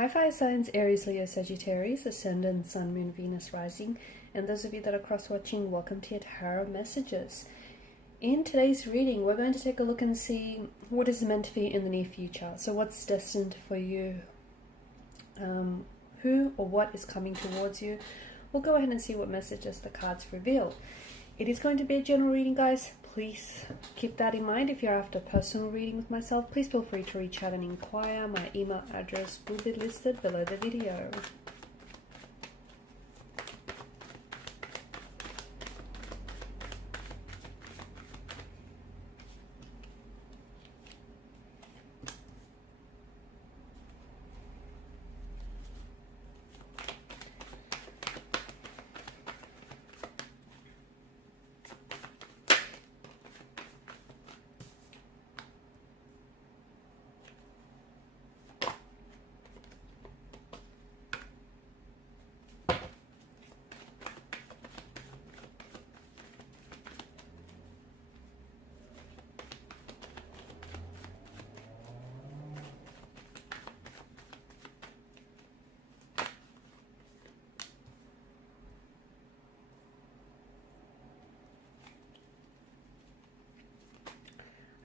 Hi fire signs, Aries, Leo, Sagittarius, Ascendant, Sun, Moon, Venus, Rising, and those of you that are cross-watching, welcome to your tarot messages. In today's reading, we're going to take a look and see what is meant for you in the near future. So what's destined for you, who or what is coming towards you. We'll go ahead and see what messages the cards reveal. It is going to be a general reading, guys. Please keep that in mind. If you're after a personal reading with myself, please feel free to reach out and inquire. My email address will be listed below the video.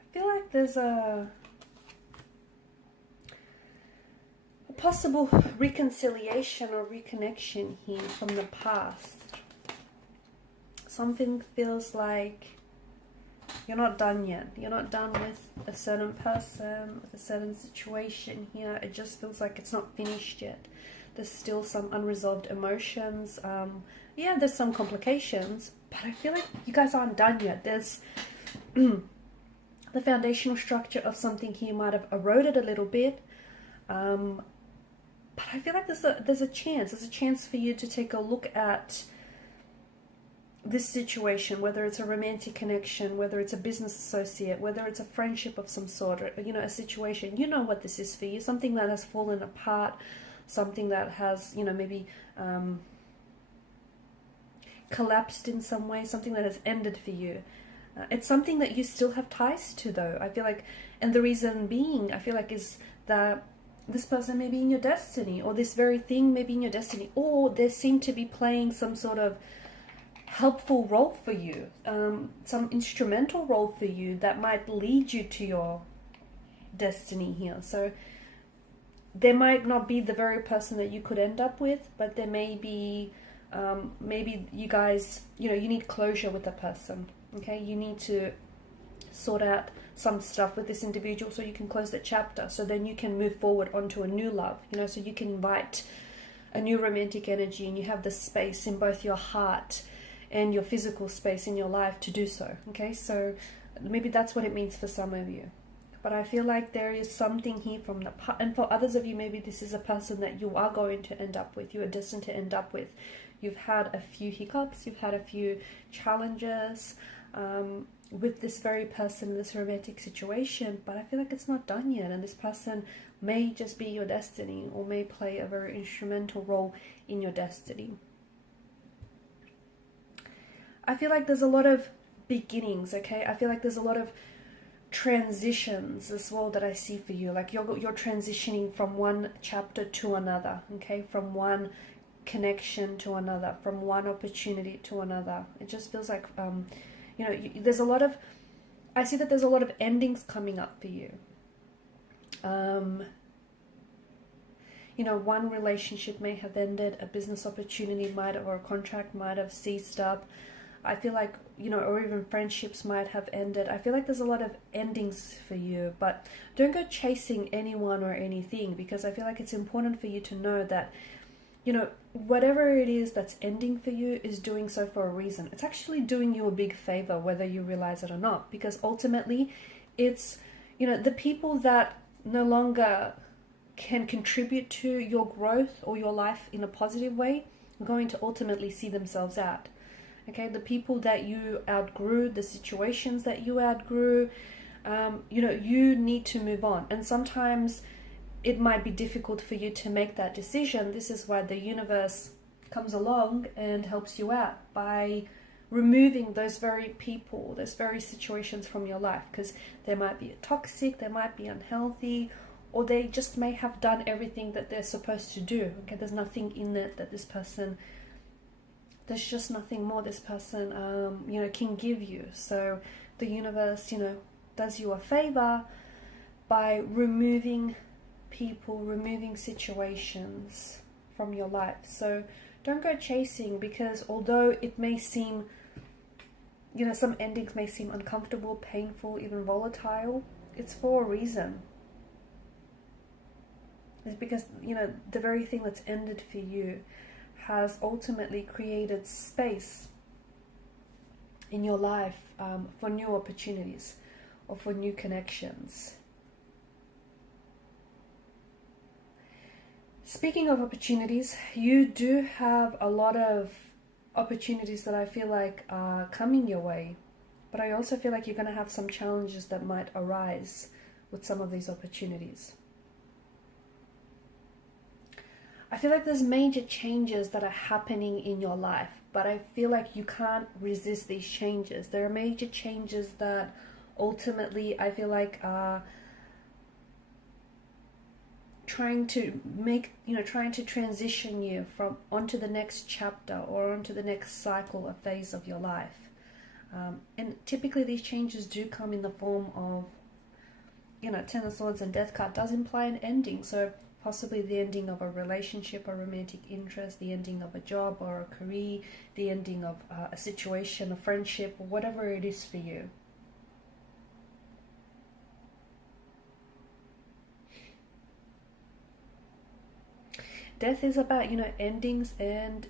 I feel like there's a possible reconciliation or reconnection here from the past. Something feels like you're not done yet. You're not done with a certain person, with a certain situation here. It just feels like it's not finished yet. There's still some unresolved emotions. Yeah, there's some complications, but I feel like you guys aren't done yet. There's the foundational structure of something here might have eroded a little bit, but I feel like there's a chance for you to take a look at this situation, whether it's a romantic connection, whether it's a business associate, whether it's a friendship of some sort, or, you know, a situation. You know what this is for you, something that has fallen apart, something that has, you know, maybe collapsed in some way, something that has ended for you. It's something that you still have ties to, though. I feel like, and the reason being, I feel like, is that this person may be in your destiny, or this very thing may be in your destiny, or they seem to be playing some sort of helpful role for you, some instrumental role for you that might lead you to your destiny here. So they might not be the very person that you could end up with, but there may be, maybe you guys, you know, you need closure with a person. Okay, you need to sort out some stuff with this individual so you can close the chapter, so then you can move forward onto a new love, you know, so you can invite a new romantic energy, and you have the space in both your heart and your physical space in your life to do so. Okay, so maybe that's what it means for some of you. But I feel like there is something here from the past, and for others of you, maybe this is a person that you are going to end up with, you are destined to end up with. You've had a few hiccups, you've had a few challenges with this very person in this romantic situation, but I feel like it's not done yet, and this person may just be your destiny, or may play a very instrumental role in your destiny. I feel like there's a lot of beginnings, okay? I feel like there's a lot of transitions as well that I see for you. Like you're transitioning from one chapter to another, okay? From one connection to another, from one opportunity to another. It just feels like you know, there's a lot of, I see that there's a lot of endings coming up for you. You know, one relationship may have ended, a business opportunity might have, or a contract might have ceased up. I feel like, you know, or even friendships might have ended. I feel like there's a lot of endings for you, but don't go chasing anyone or anything, because I feel like it's important for you to know that, you know, whatever it is that's ending for you is doing so for a reason. It's actually doing you a big favor, whether you realize it or not, because ultimately it's, you know, the people that no longer can contribute to your growth or your life in a positive way are going to ultimately see themselves out. Okay, the people that you outgrew, the situations that you outgrew, you know, you need to move on. And sometimes it might be difficult for you to make that decision. This is why the universe comes along and helps you out by removing those very people, those very situations from your life, because they might be toxic, they might be unhealthy, or they just may have done everything that they're supposed to do. Okay, there's nothing in it that this person, there's just nothing more this person, you know, can give you. So the universe, you know, does you a favor by removing people, removing situations from your life. So don't go chasing, because although it may seem, you know, some endings may seem uncomfortable, painful, even volatile, it's for a reason. It's because, you know, the very thing that's ended for you has ultimately created space in your life for new opportunities or for new connections. Speaking of opportunities, you do have a lot of opportunities that I feel like are coming your way, but I also feel like you're going to have some challenges that might arise with some of these opportunities. I feel like there's major changes that are happening in your life, but I feel like you can't resist these changes. There are major changes that ultimately I feel like are trying to make, you know, trying to transition you from onto the next chapter or onto the next cycle or phase of your life. And typically these changes do come in the form of, you know, Ten of Swords and Death card does imply an ending. So possibly the ending of a relationship, a romantic interest, the ending of a job or a career, the ending of a situation, a friendship, or whatever it is for you. Death is about, you know, endings and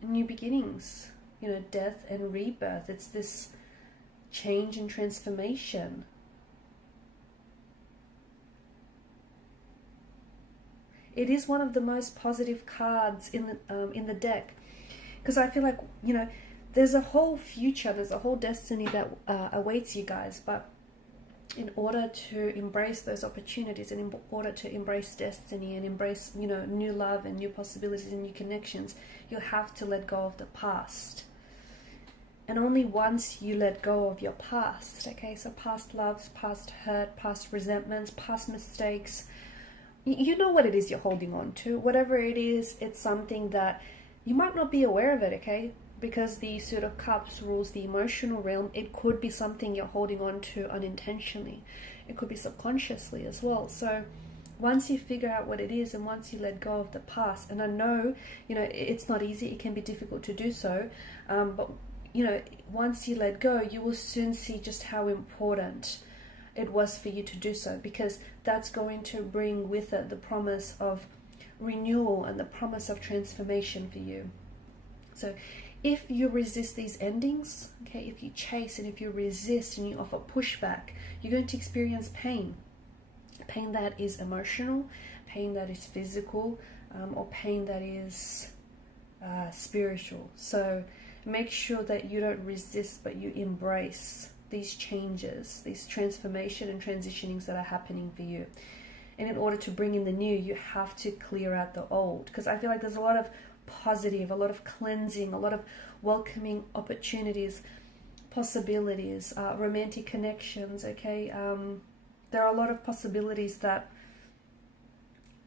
new beginnings, you know, death and rebirth. It's this change and transformation. It is one of the most positive cards in the deck, because I feel like, you know, there's a whole future, there's a whole destiny that awaits you guys, but in order to embrace those opportunities and in order to embrace destiny and embrace, you know, new love and new possibilities and new connections, you have to let go of the past. And only once you let go of your past, okay, so past loves, past hurt, past resentments, past mistakes, you know what it is you're holding on to. Whatever it is, it's something that you might not be aware of it, okay? Because the Suit of Cups rules the emotional realm. It could be something you're holding on to unintentionally. It could be subconsciously as well. So once you figure out what it is and once you let go of the past, and I know, you know, it's not easy, it can be difficult to do so, but, you know, once you let go, you will soon see just how important it was for you to do so, because that's going to bring with it the promise of renewal and the promise of transformation for you. So if you resist these endings, okay, if you chase and if you resist and you offer pushback, you're going to experience pain. Pain that is emotional, pain that is physical, or pain that is spiritual. So make sure that you don't resist, but you embrace these changes, these transformation and transitionings that are happening for you. And in order to bring in the new, you have to clear out the old, because I feel like there's a lot of positive, a lot of cleansing, a lot of welcoming opportunities, possibilities, romantic connections, okay? There are a lot of possibilities that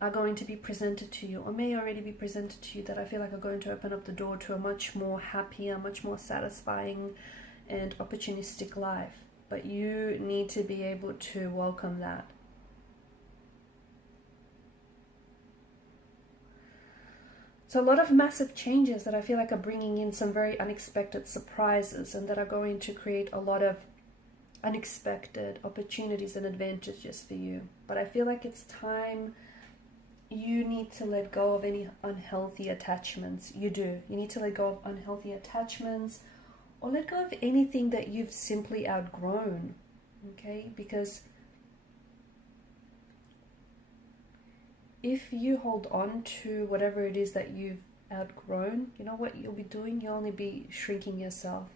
are going to be presented to you or may already be presented to you that I feel like are going to open up the door to a much more happier, much more satisfying and opportunistic life. But you need to be able to welcome that. So a lot of massive changes that I feel like are bringing in some very unexpected surprises and that are going to create a lot of unexpected opportunities and advantages for you. But I feel like it's time you need to let go of any unhealthy attachments. You do. You need to let go of unhealthy attachments or let go of anything that you've simply outgrown, okay? Because if you hold on to whatever it is that you've outgrown, you know what you'll be doing? You'll only be shrinking yourself.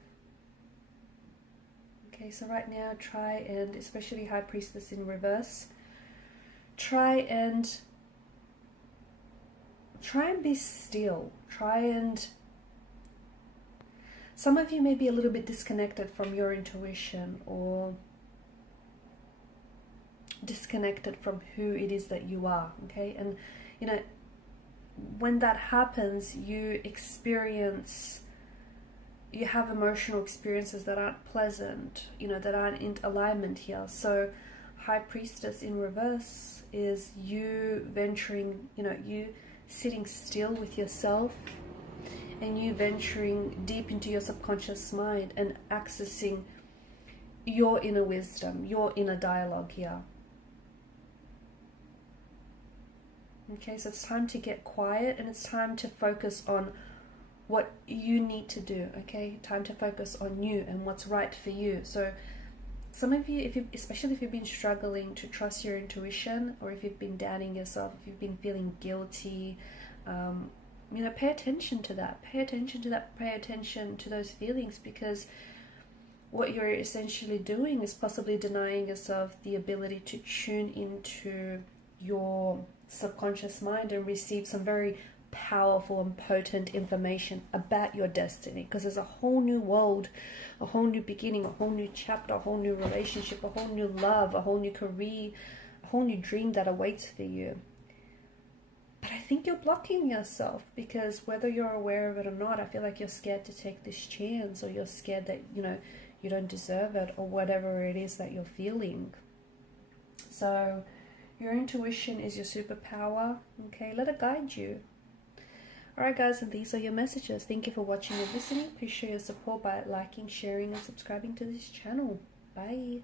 Okay, so right now try and, especially High Priestess in reverse, try and be still. Some of you may be a little bit disconnected from your intuition or disconnected from who it is that you are, okay? And, you know, when that happens, you have emotional experiences that aren't pleasant, you know, that aren't in alignment here. So High Priestess in reverse is you venturing, you know, you sitting still with yourself, and you venturing deep into your subconscious mind and accessing your inner wisdom, your inner dialogue here. Okay, so it's time to get quiet, and it's time to focus on what you need to do, okay? Time to focus on you and what's right for you. So some of you, especially if you've been struggling to trust your intuition, or if you've been doubting yourself, if you've been feeling guilty, you know, pay attention to that. Pay attention to that. Pay attention to those feelings, because what you're essentially doing is possibly denying yourself the ability to tune into your subconscious mind and receive some very powerful and potent information about your destiny, because there's a whole new world, a whole new beginning, a whole new chapter, a whole new relationship, a whole new love, a whole new career, a whole new dream that awaits for you. But I think you're blocking yourself, because whether you're aware of it or not, I feel like you're scared to take this chance, or you're scared that, you know, you don't deserve it, or whatever it is that you're feeling. So your intuition is your superpower, okay? Let it guide you. Alright guys, and these are your messages. Thank you for watching and listening. Please show your support by liking, sharing and subscribing to this channel. Bye.